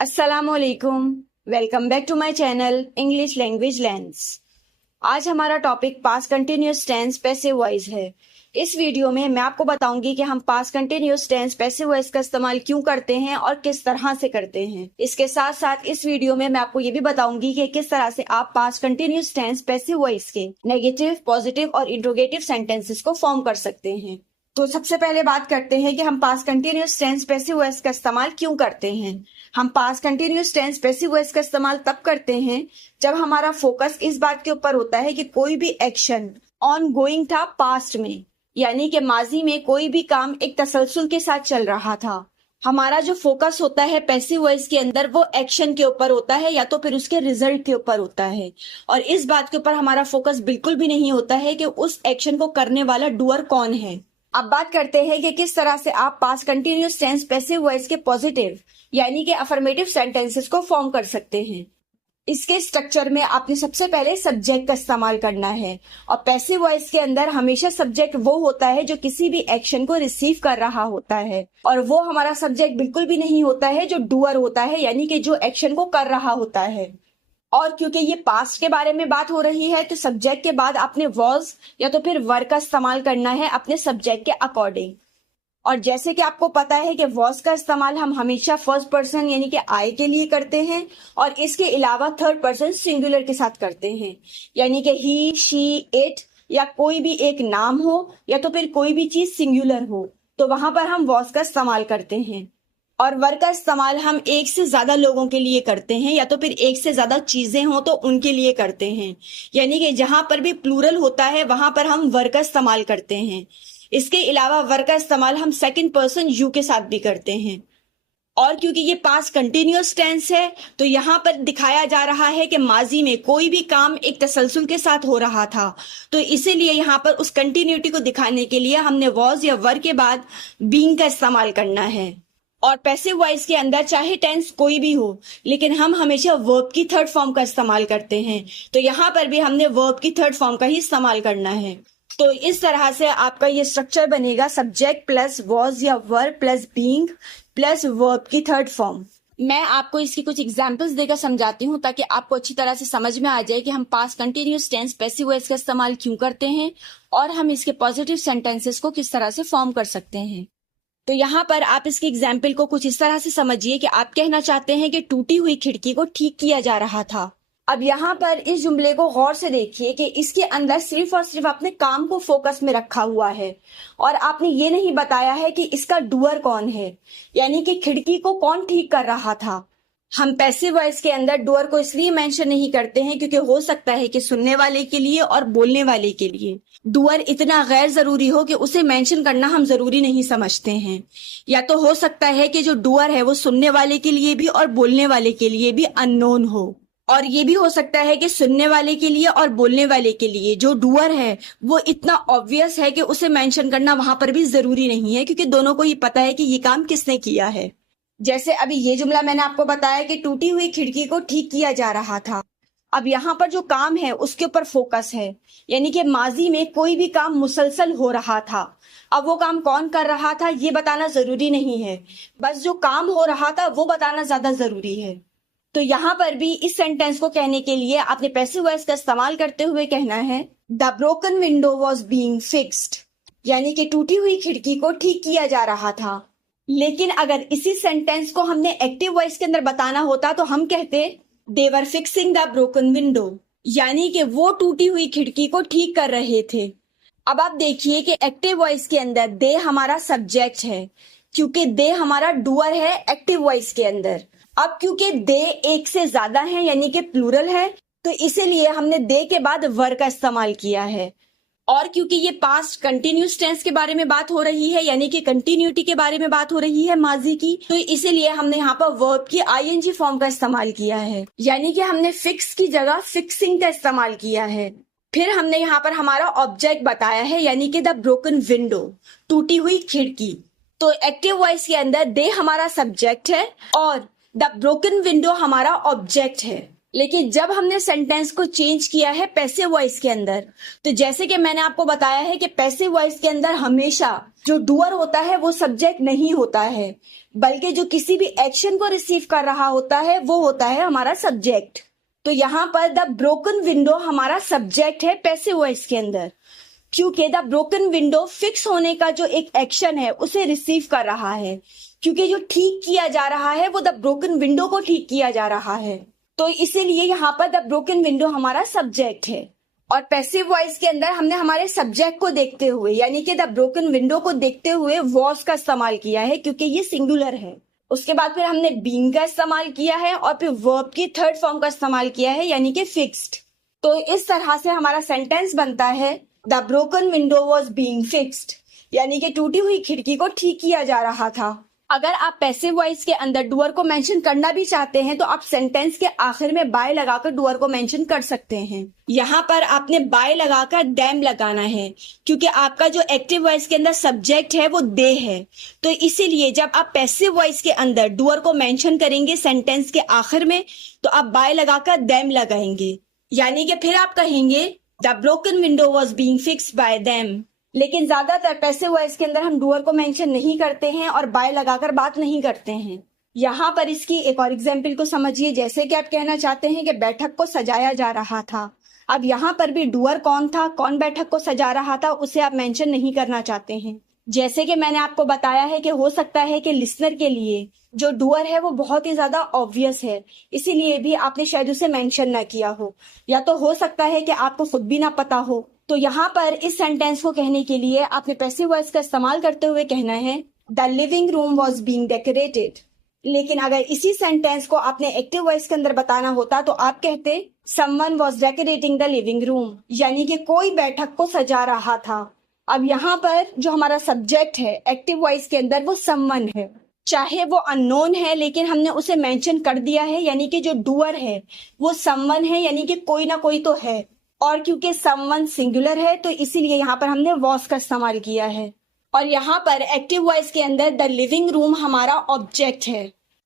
अस्सलामुअलैकुम। Welcome back to my channel English Language Lens. आज हमारा topic past continuous tense passive voice है। इस वीडियो में मैं आपको बताऊंगी कि हम past continuous tense passive voice का इस्तेमाल क्यों करते हैं और किस तरह से करते हैं। इसके साथ साथ इस वीडियो में मैं आपको ये भी बताऊंगी कि किस तरह से आप past continuous tense passive voice के नेगेटिव, पॉजिटिव और इंट्रोगेटिव सेंटेंसेस को फॉर्म कर सकते हैं। तो सबसे पहले बात करते हैं कि हम past continuous tense passive voice का इस्तेमाल क्यों करते हैं। हम past continuous tense passive voice का इस्तेमाल तब करते हैं जब हमारा फोकस इस बात के ऊपर होता है कि कोई भी एक्शन ऑन गोइंग था पास्ट में, यानी कि माजी में कोई भी काम एक तसलसल के साथ चल रहा था। हमारा जो फोकस होता है पैसिव वॉइस के अंदर वो एक्शन के ऊपर होता है या तो फिर उसके रिजल्ट के ऊपर होता है, और इस बात के ऊपर हमारा फोकस बिल्कुल भी नहीं होता है कि उस एक्शन को करने वाला डूअर कौन है। अब बात करते हैं कि किस तरह से आप past continuous tense passive voice के पॉजिटिव यानी कि अफर्मेटिव सेंटेंसेस को फॉर्म कर सकते हैं। इसके स्ट्रक्चर में आपने सबसे पहले सब्जेक्ट का इस्तेमाल करना है, और पैसिव वॉइस के अंदर हमेशा सब्जेक्ट वो होता है जो किसी भी एक्शन को रिसीव कर रहा होता है, और वो हमारा सब्जेक्ट बिल्कुल भी नहीं होता है जो डूअर होता है, यानी कि जो एक्शन को कर रहा होता है। और क्योंकि ये पास्ट के बारे में बात हो रही है तो सब्जेक्ट के बाद आपने वॉज या तो फिर वर का इस्तेमाल करना है अपने सब्जेक्ट के अकॉर्डिंग। और जैसे कि आपको पता है कि वॉज का इस्तेमाल हम हमेशा फर्स्ट पर्सन यानी कि आई के लिए करते हैं, और इसके अलावा थर्ड पर्सन सिंगुलर के साथ करते हैं, यानी कि ही, शी, इट या कोई भी एक नाम हो या तो फिर कोई भी चीज सिंगुलर हो तो वहां पर हम वॉज का इस्तेमाल करते हैं। और वर का इस्तेमाल हम एक से ज्यादा लोगों के लिए करते हैं या तो फिर एक से ज्यादा चीजें हो तो उनके लिए करते हैं, यानी कि जहां पर भी प्लूरल होता है वहां पर हम वर का इस्तेमाल करते हैं। इसके अलावा वर का इस्तेमाल हम सेकंड पर्सन यू के साथ भी करते हैं। और क्योंकि ये पास्ट कंटिन्यूअस टेंस है तो यहाँ पर दिखाया जा रहा है कि माजी में कोई भी काम एक तसलसल के साथ हो रहा था, तो इसीलिए यहाँ पर उस कंटिन्यूटी को दिखाने के लिए हमने वॉज या वर के बाद बीइंग का इस्तेमाल करना है। और पैसिव वॉइस के अंदर चाहे टेंस कोई भी हो लेकिन हम हमेशा वर्ब की थर्ड फॉर्म का इस्तेमाल करते हैं, तो यहाँ पर भी हमने वर्ब की थर्ड फॉर्म का ही इस्तेमाल करना है। तो इस तरह से आपका ये स्ट्रक्चर बनेगा सब्जेक्ट प्लस वॉज या वर प्लस बीइंग प्लस वर्ब की थर्ड फॉर्म। मैं आपको इसकी कुछ एग्जांपल्स देकर समझाती हूँ ताकि आपको अच्छी तरह से समझ में आ जाए कि हम past continuous tense passive voice का इस्तेमाल क्यों करते हैं और हम इसके पॉजिटिव सेंटेंसेस को किस तरह से फॉर्म कर सकते हैं। तो यहाँ पर आप इसके एग्जाम्पल को कुछ इस तरह से समझिए कि आप कहना चाहते हैं कि टूटी हुई खिड़की को ठीक किया जा रहा था। अब यहाँ पर इस जुमले को गौर से देखिए कि इसके अंदर सिर्फ और सिर्फ अपने काम को फोकस में रखा हुआ है और आपने ये नहीं बताया है कि इसका डूअर कौन है, यानी कि खिड़की को कौन ठीक कर रहा था। हम पैसिव वॉइस के अंदर डूअर को इसलिए मेंशन नहीं करते हैं क्योंकि हो सकता है कि सुनने वाले के लिए और बोलने वाले के लिए डूअर इतना गैर जरूरी हो कि उसे मेंशन करना हम जरूरी नहीं समझते हैं, या तो हो सकता है कि जो डूअर है वो सुनने वाले के लिए भी और बोलने वाले के लिए भी अननोन हो, और ये भी हो सकता है कि सुनने वाले के लिए और बोलने वाले के लिए जो डूअर है वो इतना ऑब्वियस है कि उसे मेंशन करना वहां पर भी जरूरी नहीं है क्योंकि दोनों को ही पता है कि ये काम किसने किया है। जैसे अभी ये जुमला मैंने आपको बताया कि टूटी हुई खिड़की को ठीक किया जा रहा था। अब यहाँ पर जो काम है उसके ऊपर फोकस है, यानी कि माजी में कोई भी काम मुसलसल हो रहा था। अब वो काम कौन कर रहा था ये बताना जरूरी नहीं है, बस जो काम हो रहा था वो बताना ज्यादा जरूरी है। तो यहाँ पर भी इस सेंटेंस को कहने के लिए आपने पैसिव वॉइस का इस्तेमाल करते हुए कहना है the broken window was being fixed, यानी कि टूटी हुई खिड़की को ठीक किया जा रहा था। लेकिन अगर इसी सेंटेंस को हमने एक्टिव वॉइस के अंदर बताना होता तो हम कहते they were fixing the broken window, यानी कि वो टूटी हुई खिड़की को ठीक कर रहे थे। अब आप देखिए कि एक्टिव वॉइस के अंदर दे हमारा सब्जेक्ट है क्योंकि दे हमारा डूअर है एक्टिव वॉइस के अंदर। अब क्योंकि दे एक से ज्यादा है यानी कि प्लूरल है तो इसीलिए हमने दे के बाद वर का इस्तेमाल किया है। और क्योंकि ये पास्ट कंटिन्यूअस टेंस के बारे में बात हो रही है यानी कि कंटिन्यूटी के बारे में बात हो रही है माजी की, तो इसीलिए हमने यहाँ पर वर्ब की आईएनजी फॉर्म का इस्तेमाल किया है, यानी कि हमने फिक्स की जगह फिक्सिंग का इस्तेमाल किया है। फिर हमने यहाँ पर हमारा ऑब्जेक्ट बताया है यानी कि द ब्रोकन विंडो, टूटी हुई खिड़की। तो एक्टिव वॉइस के अंदर दे हमारा सब्जेक्ट है और द ब्रोकन विंडो हमारा ऑब्जेक्ट है। लेकिन जब हमने सेंटेंस को चेंज किया है पैसिव वॉइस के अंदर, तो जैसे कि मैंने आपको बताया है कि पैसिव वॉइस के अंदर हमेशा जो डूअर होता है वो सब्जेक्ट नहीं होता है, बल्कि जो किसी भी एक्शन को रिसीव कर रहा होता है वो होता है हमारा सब्जेक्ट। तो यहाँ पर द ब्रोकन विंडो हमारा सब्जेक्ट है पैसिव वॉइस के अंदर, क्योंकि द ब्रोकन विंडो फिक्स होने का जो एक एक्शन है उसे रिसीव कर रहा है, क्योंकि जो ठीक किया जा रहा है वो द ब्रोकन विंडो को ठीक किया जा रहा है। तो इसीलिए यहाँ पर द ब्रोकन विंडो हमारा सब्जेक्ट है। और पैसिव वॉइस के अंदर हमने हमारे सब्जेक्ट को देखते हुए यानी कि द ब्रोकन विंडो को देखते हुए वॉज का इस्तेमाल किया है, क्योंकि ये सिंगुलर है। उसके बाद फिर हमने बीइंग का इस्तेमाल किया है और फिर वर्ब की थर्ड फॉर्म का इस्तेमाल किया है यानी कि फिक्स्ड। तो इस तरह से हमारा सेंटेंस बनता है the broken window was being fixed, यानी कि टूटी हुई खिड़की को ठीक किया जा रहा था। अगर आप पैसिव वॉइस के अंदर डूअर को मेंशन करना भी चाहते हैं तो आप सेंटेंस के आखिर में बाय लगाकर डूअर को मेंशन कर सकते हैं। यहाँ पर आपने बाय लगाकर डैम लगाना है, क्योंकि आपका जो एक्टिव वॉइस के अंदर सब्जेक्ट है वो दे है। तो इसीलिए जब आप पैसिव वॉइस के अंदर डूअर को मेंशन करेंगे सेंटेंस के आखिर में तो आप बाय लगाकर डैम लगाएंगे, यानी कि फिर आप कहेंगे the broken window was being fixed by them. लेकिन ज्यादातर पैसिव वॉइस के अंदर हम डूअर को मेंशन नहीं करते हैं और बाय लगाकर बात नहीं करते हैं। यहाँ पर इसकी एक और एग्जाम्पल को समझिए, जैसे कि आप कहना चाहते हैं कि बैठक को सजाया जा रहा था। अब यहाँ पर भी डूअर कौन था, कौन बैठक को सजा रहा था, उसे आप मेंशन नहीं करना चाहते हैं। जैसे कि मैंने आपको बताया है कि हो सकता है कि लिसनर के लिए जो डूअर है वो बहुत ही ज्यादा ऑब्वियस है, इसीलिए भी आपने शायद उसे मेंशन ना किया हो, या तो हो सकता है कि आपको खुद भी ना पता हो। तो यहाँ पर इस सेंटेंस को कहने के लिए आपने पैसिव वॉइस का इस्तेमाल करते हुए कहना है the living room was being decorated. लेकिन अगर इसी सेंटेंस को आपने एक्टिव वॉइस के अंदर बताना होता तो आप कहते someone was decorating the living room, यानी कि कोई बैठक को सजा रहा था। अब यहाँ पर जो हमारा सब्जेक्ट है एक्टिव वॉइस के अंदर वो समवन है, चाहे वो अननोन है लेकिन हमने उसे मेंशन कर दिया है, यानी कि जो डूअर है वो समवन है, यानी कि कोई ना कोई तो है। और क्योंकि समवन सिंगुलर है तो इसीलिए यहाँ पर हमने वॉज का इस्तेमाल किया है। और यहाँ पर एक्टिव वॉइस के अंदर द लिविंग रूम हमारा ऑब्जेक्ट है,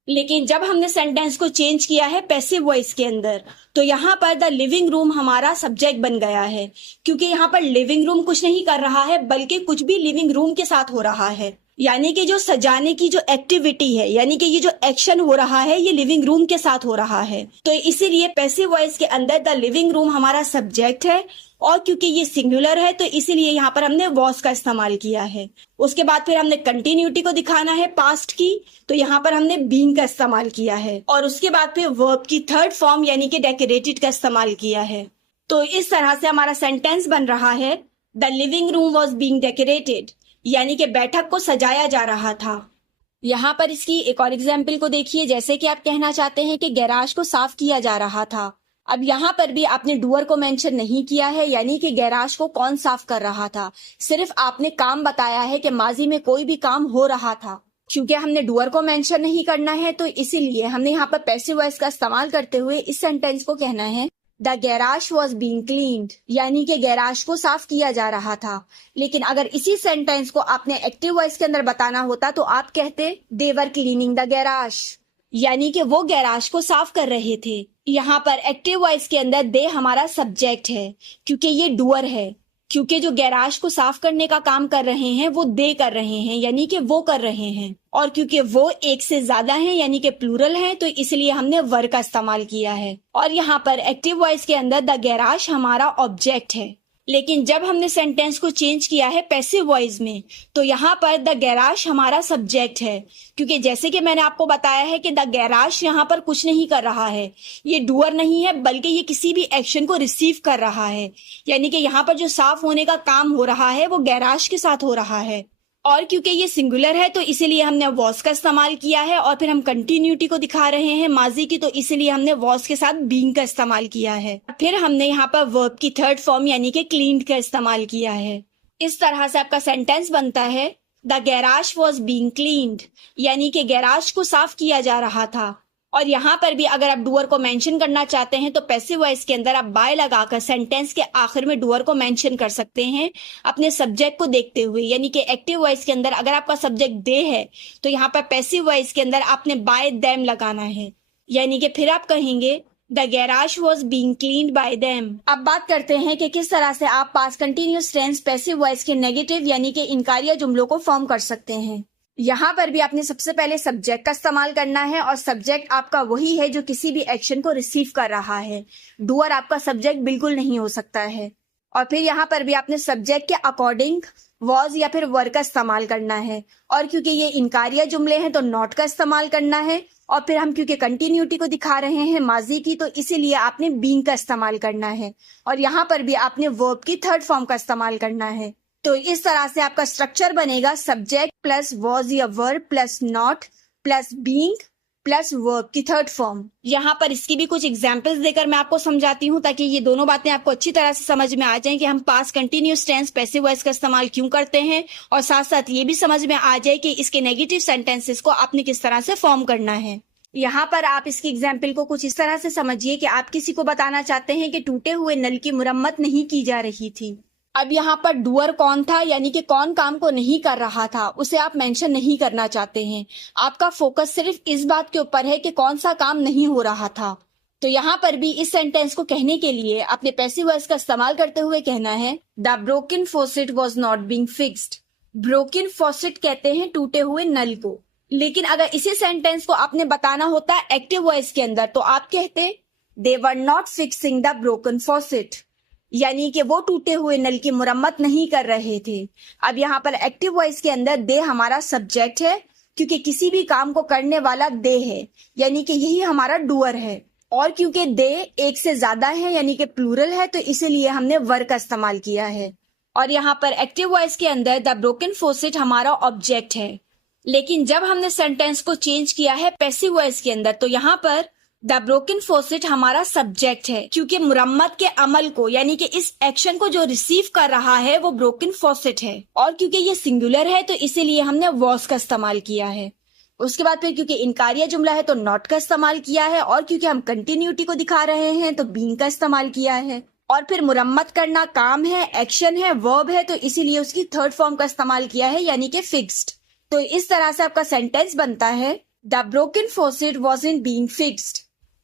लेकिन जब हमने सेंटेंस को चेंज किया है पैसिव वॉइस के अंदर तो यहाँ पर द लिविंग रूम हमारा सब्जेक्ट बन गया है, क्योंकि यहाँ पर लिविंग रूम कुछ नहीं कर रहा है बल्कि कुछ भी लिविंग रूम के साथ हो रहा है, यानी कि जो सजाने की जो एक्टिविटी है यानी कि ये जो एक्शन हो रहा है ये लिविंग रूम के साथ हो रहा है। तो इसीलिए पैसिव वॉइस के अंदर द लिविंग रूम हमारा सब्जेक्ट है, और क्योंकि ये सिंगुलर है तो इसीलिए यहाँ पर हमने वॉज का इस्तेमाल किया है। उसके बाद फिर हमने कंटिन्यूटी को दिखाना है पास्ट की, तो यहाँ पर हमने बीइंग का इस्तेमाल किया है, और उसके बाद फिर वर्ब की थर्ड फॉर्म यानी कि डेकोरेटेड का इस्तेमाल किया है। तो इस तरह से हमारा सेंटेंस बन रहा है the living room was being decorated, यानी कि बैठक को सजाया जा रहा था। यहाँ पर इसकी एक और एग्जाम्पल को देखिए, जैसे कि आप कहना चाहते हैं कि गैराज को साफ किया जा रहा था। अब यहाँ पर भी आपने डूअर को मेंशन नहीं किया है, यानी कि गैराज को कौन साफ कर रहा था, सिर्फ आपने काम बताया है कि माजी में कोई भी काम हो रहा था। क्योंकि हमने डूअर को मेंशन नहीं करना है तो इसीलिए हमने यहाँ पर पैसिव वॉइस का इस्तेमाल करते हुए इस सेंटेंस को कहना है the garage was being cleaned, यानी कि गैराज को साफ किया जा रहा था। लेकिन अगर इसी सेंटेंस को आपने एक्टिव वॉइस के अंदर बताना होता तो आप कहते they were cleaning the garage, यानी कि वो गैराज को साफ कर रहे थे। यहाँ पर एक्टिव वॉइस के अंदर दे हमारा सब्जेक्ट है, क्योंकि ये डूअर है, क्योंकि जो गैराज को साफ करने का काम कर रहे हैं वो दे कर रहे हैं, यानी कि वो कर रहे हैं, और क्योंकि वो एक से ज्यादा हैं यानी कि प्लूरल हैं तो इसलिए हमने वर का इस्तेमाल किया है। और यहाँ पर एक्टिव वॉइस के अंदर द गैराज हमारा ऑब्जेक्ट है, लेकिन जब हमने सेंटेंस को चेंज किया है पैसिव वॉइस में तो यहाँ पर द गैराज हमारा सब्जेक्ट है, क्योंकि जैसे कि मैंने आपको बताया है कि द गैराज यहाँ पर कुछ नहीं कर रहा है, ये डूअर नहीं है बल्कि ये किसी भी एक्शन को रिसीव कर रहा है, यानी कि यहाँ पर जो साफ होने का काम हो रहा है वो गैराज के साथ हो रहा है। और क्योंकि ये सिंगुलर है तो इसीलिए हमने वॉज का इस्तेमाल किया है, और फिर हम कंटिन्यूटी को दिखा रहे हैं माजी की तो इसीलिए हमने वॉज के साथ बीइंग का इस्तेमाल किया है। फिर हमने यहाँ पर वर्ब की थर्ड फॉर्म यानी कि क्लीन्ड का इस्तेमाल किया है। इस तरह से आपका सेंटेंस बनता है the garage was being cleaned, यानी कि गैराज को साफ किया जा रहा था। और यहाँ पर भी अगर आप डूअर को मेंशन करना चाहते हैं तो पैसिव वॉइस के अंदर आप बाय लगाकर सेंटेंस के आखिर में डूअर को मेंशन कर सकते हैं अपने सब्जेक्ट को देखते हुए, यानी कि एक्टिव वॉइस के अंदर अगर आपका सब्जेक्ट दे है तो यहाँ पर पैसिव वॉइस के अंदर आपने बाय देम लगाना है, यानी कि फिर आप कहेंगे the garage was being cleaned by them. अब बात करते हैं कि किस तरह से आप past continuous tense passive voice के नेगेटिव यानी कि इनकारिया जुमलों को फॉर्म कर सकते हैं। यहाँ पर भी आपने सबसे पहले सब्जेक्ट का इस्तेमाल करना है और सब्जेक्ट आपका वही है जो किसी भी एक्शन को रिसीव कर रहा है। डूअर आपका सब्जेक्ट बिल्कुल नहीं हो सकता है। और फिर यहाँ पर भी आपने सब्जेक्ट के अकॉर्डिंग वॉज या फिर वर का इस्तेमाल करना है। और क्योंकि ये इनकारिया जुमले हैं तो नॉट का इस्तेमाल करना है। और फिर हम क्योंकि कंटिन्यूटी को दिखा रहे हैं माजी की, तो इसीलिए आपने बीइंग का इस्तेमाल करना है। और यहाँ पर भी आपने वर्ब की थर्ड फॉर्म का इस्तेमाल करना है। तो इस तरह से आपका स्ट्रक्चर बनेगा सब्जेक्ट प्लस वॉज या verb plus not plus being plus verb की थर्ड फॉर्म। यहाँ पर इसकी भी कुछ एग्जांपल्स देकर मैं आपको समझाती हूँ ताकि ये दोनों बातें आपको अच्छी तरह से समझ में आ जाएं कि हम past continuous tense passive voice का इस्तेमाल क्यों करते हैं, और साथ साथ ये भी समझ में आ जाए कि इसके नेगेटिव सेंटेंसेस को आपने किस तरह से फॉर्म करना है। यहाँ पर आप इसकी एग्जाम्पल को कुछ इस तरह से समझिए कि आप किसी को बताना चाहते हैं कि टूटे हुए नल की मुरम्मत नहीं की जा रही थी। अब यहाँ पर डूअर कौन था, यानी कि कौन काम को नहीं कर रहा था, उसे आप मेंशन नहीं करना चाहते हैं। आपका फोकस सिर्फ इस बात के ऊपर है कि कौन सा काम नहीं हो रहा था। तो यहाँ पर भी इस सेंटेंस को कहने के लिए अपने पैसिव वॉइस का इस्तेमाल करते हुए कहना है the broken faucet was not being fixed. Broken faucet कहते हैं टूटे हुए नल को, लेकिन अगर इसी सेंटेंस को आपने बताना होता एक्टिव वॉइस के अंदर तो आप कहते they were not fixing the broken faucet, यानी कि वो टूटे हुए नल की मुरम्मत नहीं कर रहे थे। अब यहाँ पर एक्टिव वॉइस के अंदर दे हमारा सब्जेक्ट है, क्योंकि किसी भी काम को करने वाला दे है, यानी कि यही हमारा डूअर है। और क्योंकि दे एक से ज्यादा है यानी कि प्लूरल है, तो इसीलिए हमने वर का इस्तेमाल किया है। और यहाँ पर एक्टिव वॉइस के अंदर द ब्रोकन फॉसेट हमारा ऑब्जेक्ट है, लेकिन जब हमने सेंटेंस को चेंज किया है पैसिव वॉइस के अंदर तो यहाँ पर द ब्रोकन फॉसेट हमारा सब्जेक्ट है, क्योंकि मुरम्मत के अमल को यानी कि इस एक्शन को जो रिसीव कर रहा है वो ब्रोकन फॉसेट है। और क्योंकि ये सिंगुलर है तो इसीलिए हमने वॉज का इस्तेमाल किया है। उसके बाद फिर क्योंकि इनकारिया जुमला है तो नॉट का इस्तेमाल किया है। और क्योंकि हम कंटिन्यूटी को दिखा रहे हैं तो बीइंग का इस्तेमाल किया है। और फिर मुरम्मत करना काम है, एक्शन है, वर्ब है, तो इसीलिए उसकी थर्ड फॉर्म का इस्तेमाल किया है यानी कि फिक्स्ड। तो इस तरह से आपका सेंटेंस बनता है the broken faucet wasn't being fixed,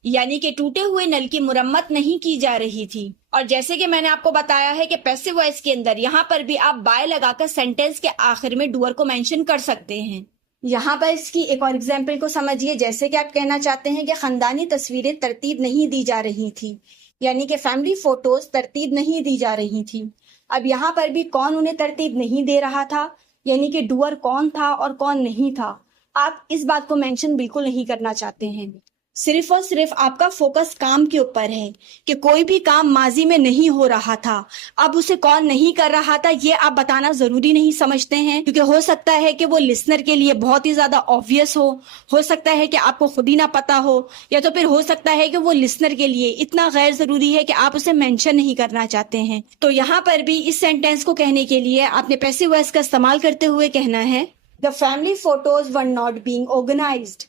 यानी कि टूटे हुए नल की मुरम्मत नहीं की जा रही थी। और जैसे कि मैंने आपको बताया है कि पैसिव वॉइस के अंदर यहाँ पर भी आप बाय लगाकर सेंटेंस के आखिर में डूअर को मेंशन कर सकते हैं। यहाँ पर इसकी एक और एग्जांपल को समझिए, जैसे कि आप कहना चाहते हैं कि खानदानी तस्वीरें तरतीब नहीं दी जा रही थी, यानी कि फैमिली फोटोज तरतीब नहीं दी जा रही थी। अब यहाँ पर भी कौन उन्हें तरतीब नहीं दे रहा था, यानी कि डूअर कौन था और कौन नहीं था, आप इस बात को मेंशन बिल्कुल नहीं करना चाहते हैं। सिर्फ और सिर्फ आपका फोकस काम के ऊपर है कि कोई भी काम माजी में नहीं हो रहा था, अब उसे कौन नहीं कर रहा था ये आप बताना जरूरी नहीं समझते हैं, क्योंकि हो सकता है कि वो लिसनर के लिए बहुत ही ज्यादा ऑब्वियस हो सकता है कि आपको खुद ही ना पता हो, या तो फिर हो सकता है कि वो लिसनर के लिए इतना गैर जरूरी है कि आप उसे मेंशन नहीं करना चाहते हैं। तो यहाँ पर भी इस सेंटेंस को कहने के लिए आपने पैसिव वॉइस का इस्तेमाल करते हुए कहना है the family photos were not being organised,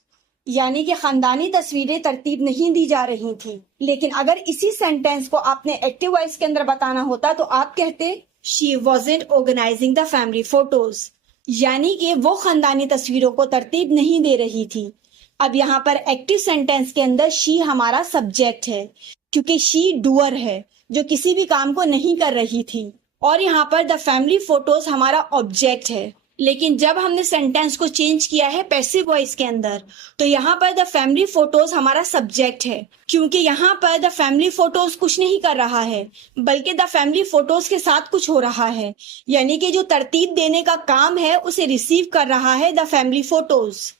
यानी कि खानदानी तस्वीरें तरतीब नहीं दी जा रही थी। लेकिन अगर इसी सेंटेंस को आपने एक्टिव वॉइस के अंदर बताना होता तो आप कहते she wasn't organising the family photos, यानी कि वो खानदानी तस्वीरों को तरतीब नहीं दे रही थी। अब यहाँ पर एक्टिव सेंटेंस के अंदर शी हमारा सब्जेक्ट है, क्योंकि शी डूअर है जो किसी भी काम को नहीं कर रही थी। और यहाँ पर द फैमिली फोटोज हमारा ऑब्जेक्ट है, लेकिन जब हमने सेंटेंस को चेंज किया है पैसिव वॉइस के अंदर तो यहाँ पर द फैमिली फोटोज हमारा सब्जेक्ट है, क्योंकि यहाँ पर द फैमिली फोटोज कुछ नहीं कर रहा है बल्कि द फैमिली फोटोज के साथ कुछ हो रहा है, यानी कि जो तरतीब देने का काम है उसे रिसीव कर रहा है द फैमिली फोटोज।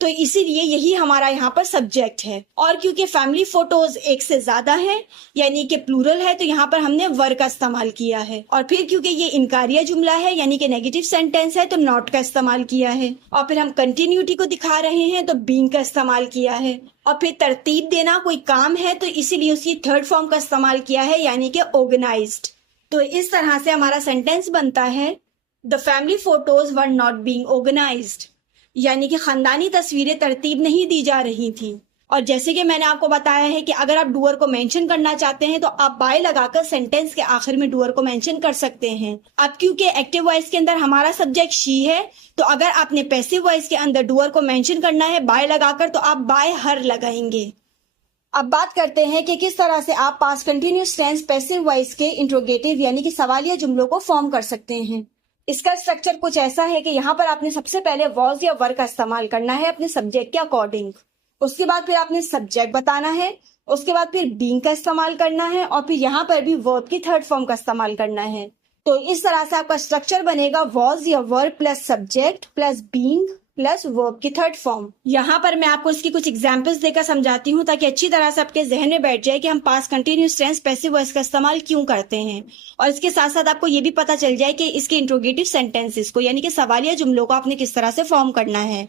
तो इसीलिए यही हमारा यहाँ पर सब्जेक्ट है। और क्योंकि फैमिली फोटोज एक से ज्यादा है यानी कि प्लूरल है तो यहाँ पर हमने वर का इस्तेमाल किया है। और फिर क्योंकि ये इनकारिया जुमला है यानी कि नेगेटिव सेंटेंस है तो नॉट का इस्तेमाल किया है। और फिर हम कंटिन्यूटी को दिखा रहे हैं तो बीइंग का इस्तेमाल किया है। और फिर तरतीब देना कोई काम है तो इसीलिए उसकी थर्ड फॉर्म का इस्तेमाल किया है यानी कि ऑर्गेनाइज्ड। तो इस तरह से हमारा सेंटेंस बनता है the family photos were not being organised, यानी कि खानदानी तस्वीरें तरतीब नहीं दी जा रही थी। और जैसे कि मैंने आपको बताया है कि अगर आप डूअर को मेंशन करना चाहते हैं तो आप बाय लगाकर सेंटेंस के आखिर में डूअर को मेंशन कर सकते हैं। अब क्योंकि एक्टिव वॉइस के अंदर हमारा सब्जेक्ट शी है तो अगर आपने पैसिव वॉइस के अंदर डूअर को मेंशन करना है बाय लगाकर तो आप बाय हर लगाएंगे। अब बात करते हैं कि किस तरह से आप past continuous tense passive voice के इंट्रोगेटिव यानी कि सवालिया जुमलों को फॉर्म कर सकते हैं। इसका स्ट्रक्चर कुछ ऐसा है कि यहाँ पर आपने सबसे पहले वॉज या वर का इस्तेमाल करना है अपने सब्जेक्ट के अकॉर्डिंग। उसके बाद फिर आपने सब्जेक्ट बताना है, उसके बाद फिर बीइंग का इस्तेमाल करना है और फिर यहाँ पर भी वर्ब की थर्ड फॉर्म का इस्तेमाल करना है। तो इस तरह से आपका स्ट्रक्चर बनेगा वॉज या वर plus subject plus being plus verb की थर्ड फॉर्म। यहाँ पर मैं आपको इसकी कुछ एग्जांपल्स देकर समझाती हूँ ताकि अच्छी तरह से आपके जहन में बैठ जाए कि हम past continuous tense passive voice का इस्तेमाल क्यों करते हैं, और इसके साथ साथ आपको ये भी पता चल जाए कि इसके इंट्रोगेटिव सेंटेंसेस को यानी कि सवालिया जुमलों को आपने किस तरह से फॉर्म करना है।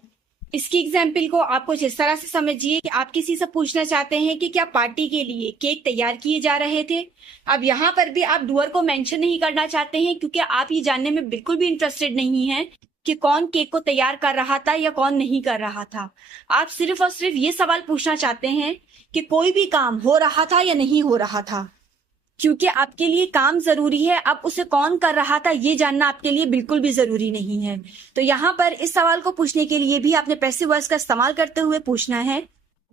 इसकी एग्जाम्पल को आप कुछ इस तरह से समझिए कि आप किसी से पूछना चाहते हैं कि क्या पार्टी के लिए केक तैयार किए जा रहे थे। अब यहाँ पर भी आप डूअर को मेंशन नहीं करना चाहते हैं क्योंकि आप ये जानने में बिल्कुल भी इंटरेस्टेड नहीं हैं कि कौन केक को तैयार कर रहा था या कौन नहीं कर रहा था। आप सिर्फ और सिर्फ ये सवाल पूछना चाहते हैं कि कोई भी काम हो रहा था या नहीं हो रहा था, क्योंकि आपके लिए काम जरूरी है। अब उसे कौन कर रहा था ये जानना आपके लिए बिल्कुल भी जरूरी नहीं है। तो यहाँ पर इस सवाल को पूछने के लिए भी आपने पैसिव वॉइस का इस्तेमाल करते हुए पूछना है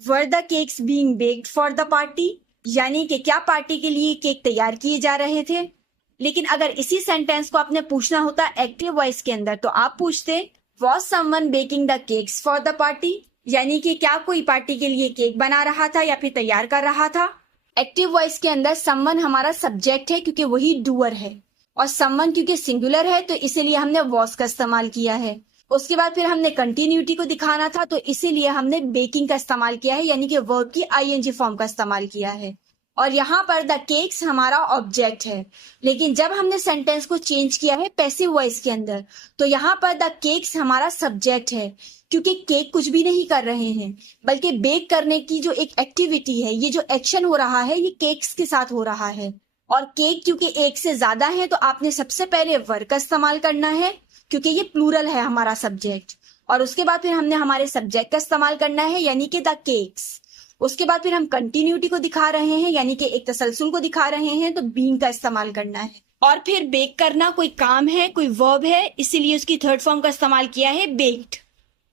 were the cakes being baked for the party, यानी कि क्या पार्टी के लिए केक तैयार किए जा रहे थे। लेकिन अगर इसी सेंटेंस को आपने पूछना होता एक्टिव वॉइस के अंदर तो आप पूछते was someone baking the cakes for the party, यानी कि क्या कोई पार्टी के लिए केक बना रहा था या फिर तैयार कर रहा था। एक्टिव वॉइस के अंदर समवन हमारा सब्जेक्ट है क्योंकि वही डूअर है, और समवन क्योंकि सिंगुलर है तो इसीलिए हमने वॉज का इस्तेमाल किया है। उसके बाद फिर हमने कंटिन्यूटी को दिखाना था तो इसीलिए हमने बेकिंग का इस्तेमाल किया है, यानी कि वर्ब की आईएनजी फॉर्म का इस्तेमाल किया है। और यहाँ पर द केक्स हमारा ऑब्जेक्ट है, लेकिन जब हमने सेंटेंस को चेंज किया है पैसिव वॉइस के अंदर तो यहाँ पर द केक्स हमारा सब्जेक्ट है, क्योंकि केक कुछ भी नहीं कर रहे हैं बल्कि बेक करने की जो एक एक्टिविटी है, ये जो एक्शन हो रहा है ये केक्स के साथ हो रहा है। और केक क्योंकि एक से ज्यादा है तो आपने सबसे पहले वर का इस्तेमाल करना है क्योंकि ये प्लूरल है हमारा सब्जेक्ट, और उसके बाद फिर हमने हमारे सब्जेक्ट का इस्तेमाल करना है यानी कि द केक्स। उसके बाद फिर हम कंटिन्यूटी को दिखा रहे हैं यानी कि एक तसलसल को दिखा रहे हैं तो बीइंग का इस्तेमाल करना है। और फिर बेक करना कोई काम है, कोई वर्ब है, इसीलिए उसकी थर्ड फॉर्म का इस्तेमाल किया है बेक्ड।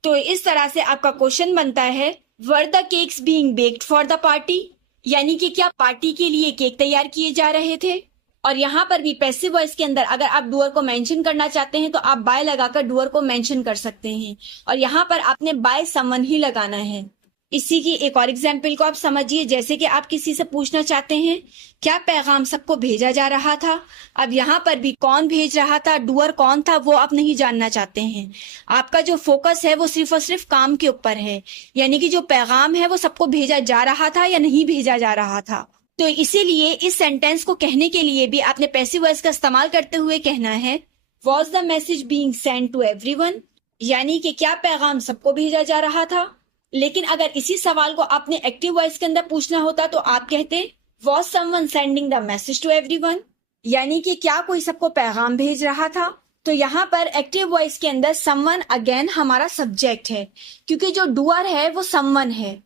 तो इस तरह से आपका क्वेश्चन बनता है were the cakes being baked for the party, यानी कि क्या पार्टी के लिए केक तैयार किए जा रहे थे। और यहाँ पर भी पैसिव वॉइस के अंदर अगर आप डूअर को मेंशन करना चाहते हैं तो आप बाय लगाकर डूअर को मेंशन कर सकते हैं, और यहाँ पर आपने बाय समवन ही लगाना है। इसी की एक और एग्जाम्पल को आप समझिए, जैसे कि आप किसी से पूछना चाहते हैं क्या पैगाम सबको भेजा जा रहा था। अब यहाँ पर भी कौन भेज रहा था, डूअर कौन था, वो आप नहीं जानना चाहते हैं। आपका जो फोकस है वो सिर्फ और सिर्फ काम के ऊपर है, यानी कि जो पैगाम है वो सबको भेजा जा रहा था या नहीं भेजा जा रहा था। तो इसीलिए इस सेंटेंस को कहने के लिए भी आपने पैसिव वॉइस का इस्तेमाल करते हुए कहना है was the message being sent to everyone, यानी कि क्या पैगाम सबको भेजा जा रहा था। लेकिन अगर इसी सवाल को आपने एक्टिव वॉइस के अंदर पूछना होता तो आप कहते was someone sending the message to everyone, यानी कि क्या कोई सबको पैगाम भेज रहा था। तो यहाँ पर एक्टिव वॉइस के अंदर समवन अगेन हमारा सब्जेक्ट है क्योंकि जो डूअर है वो समवन है,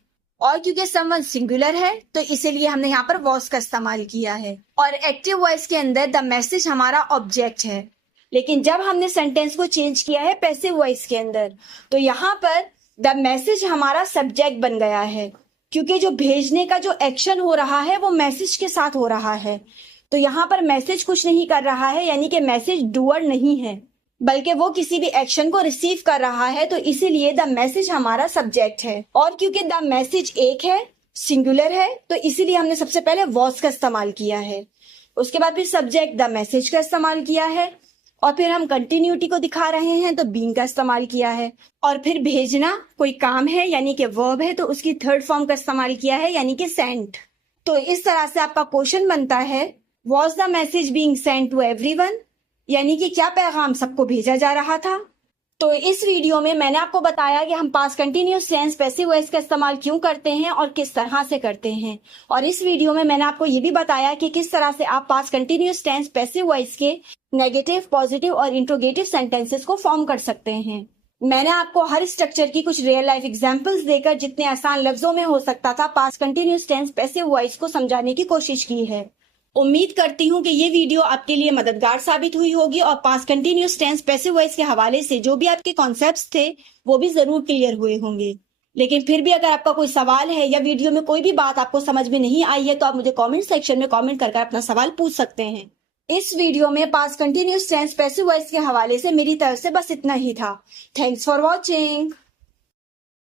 और क्योंकि समवन सिंगुलर है तो इसीलिए हमने यहाँ पर वॉज का इस्तेमाल किया है। और एक्टिव वॉइस के अंदर द मैसेज हमारा ऑब्जेक्ट है, लेकिन जब हमने सेंटेंस को चेंज किया है पैसिव वॉइस के अंदर तो यहाँ पर द मैसेज हमारा सब्जेक्ट बन गया है, क्योंकि जो भेजने का जो एक्शन हो रहा है वो मैसेज के साथ हो रहा है। तो यहाँ पर मैसेज कुछ नहीं कर रहा है, यानी कि मैसेज डूअर नहीं है बल्कि वो किसी भी एक्शन को रिसीव कर रहा है, तो इसीलिए द मैसेज हमारा सब्जेक्ट है। और क्योंकि द मैसेज एक है, सिंगुलर है, तो इसीलिए हमने सबसे पहले वॉज का इस्तेमाल किया है। उसके बाद फिर सब्जेक्ट द मैसेज का इस्तेमाल किया है, और फिर हम कंटिन्यूटी को दिखा रहे हैं तो बीइंग का इस्तेमाल किया है। और फिर भेजना कोई काम है यानी कि वर्ब है तो उसकी थर्ड फॉर्म का इस्तेमाल किया है यानी कि सेंट। तो इस तरह से आपका क्वेश्चन बनता है was the message being sent to everyone, यानी कि क्या पैगाम सबको भेजा जा रहा था। तो इस वीडियो में मैंने आपको बताया कि हम past continuous tense passive voice का इस्तेमाल क्यों करते हैं और किस तरह से करते हैं। और इस वीडियो में मैंने आपको ये भी बताया कि किस तरह से आप past continuous tense passive voice के नेगेटिव, पॉजिटिव और इंट्रोगेटिव सेंटेंसेस को फॉर्म कर सकते हैं। मैंने आपको हर स्ट्रक्चर की कुछ रियल लाइफ एग्जांपल्स देकर जितने आसान लफ्जों में हो सकता था past continuous tense passive voice को समझाने की कोशिश की है। उम्मीद करती हूँ कि ये वीडियो आपके लिए मददगार साबित हुई होगी और past continuous tense passive voice के हवाले से जो भी आपके कॉन्सेप्ट्स थे वो भी जरूर क्लियर हुए होंगे। लेकिन फिर भी अगर आपका कोई सवाल है या वीडियो में कोई भी बात आपको समझ में नहीं आई है तो आप मुझे कमेंट सेक्शन में कमेंट करके अपना सवाल पूछ सकते हैं। इस वीडियो में past continuous tense passive voice के हवाले से मेरी तरफ से बस इतना ही था। Thanks for watching.